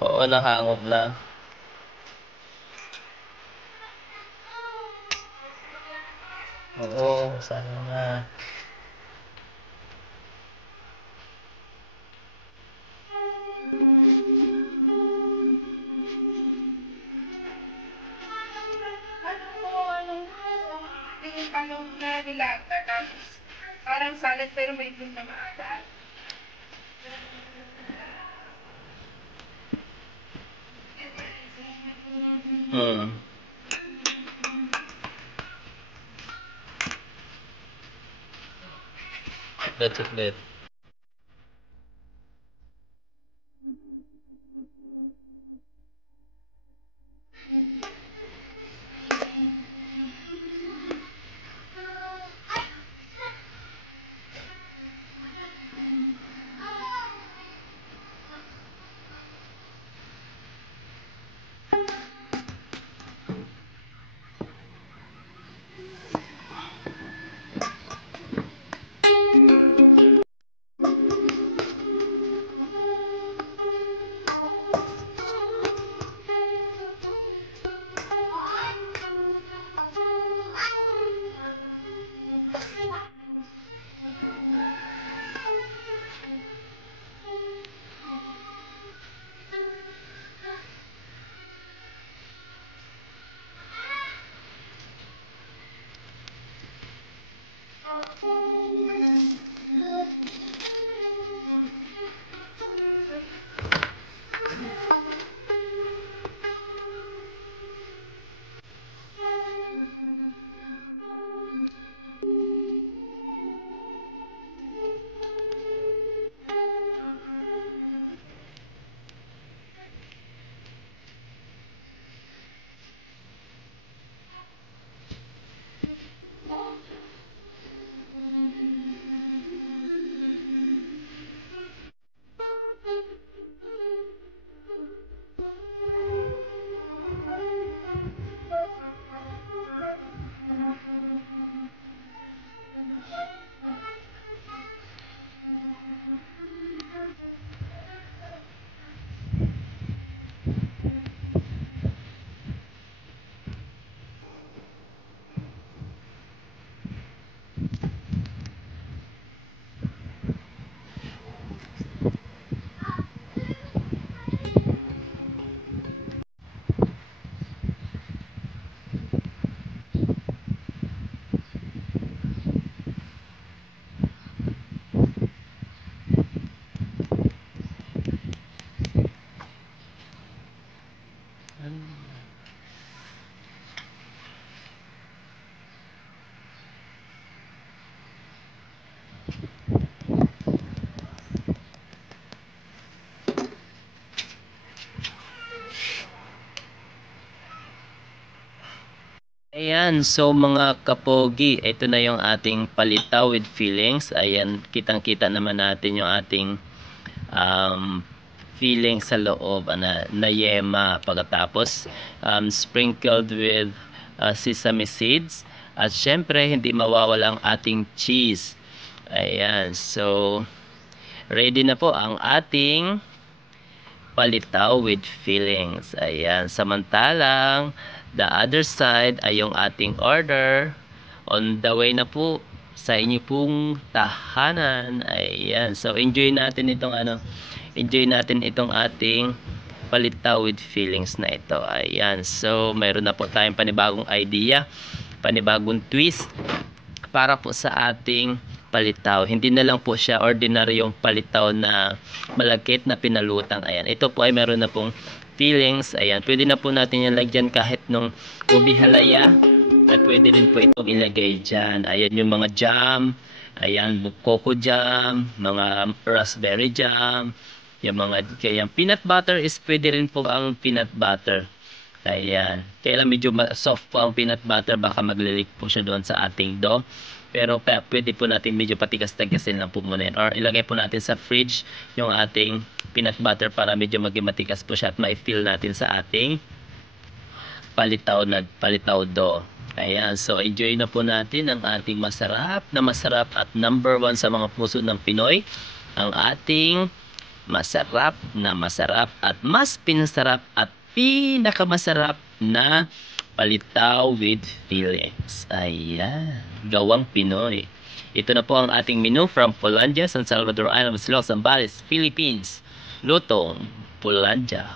Oo, nakangop na. Oo, sana nga. Anong na nilata na parang salad pero may itlog na maalat. Hmm. Saglit. Ayan, so mga kapogi, ito na yung ating palitaw with feelings. Ayan, kitang-kita naman natin yung ating um, feelings sa loob na yema. Pagkatapos, sprinkled with sesame seeds. At syempre, hindi mawawala ang ating cheese. Ayan, so ready na po ang ating palitaw with feelings. Ayan. Samantalang, the other side ay yung ating order. On the way na po sa inyo pong tahanan. Ayan. So, enjoy natin itong ating palitaw with feelings na ito. Ayan. So, mayroon na po tayong panibagong idea, panibagong twist para po sa ating palitaw. Hindi na lang po siya ordinaryong palitaw na malagkit na pinalutang. Ayan. Ito po ay meron na pong feelings. Ayan. Pwede na po natin yung lagyan kahit nung ubi halaya. At pwede rin po itong ilagay dyan. Ayan yung mga jam. Ayan, coco jam, mga raspberry jam, yung mga kaya peanut butter is pwede rin po ang peanut butter. Ayan. Kaya lang medyo soft po ang peanut butter, baka maglilik po siya doon sa ating dough. Pero pwede po natin medyo patigas-tagasin lang po muna yan. Or ilagay po natin sa fridge yung ating peanut butter para medyo maging matigas po siya at ma-feel natin sa ating palitaw do. Ayan, so enjoy na po natin ang ating masarap at number 1 sa mga puso ng Pinoy, ang ating masarap at mas pinasarap at pinakamasarap na palitaw with feelings. Ayan, gawang Pinoy. Ito na po ang ating menu from Polandia, San Salvador Island, Los Zambales, Philippines. Lutong Polandia.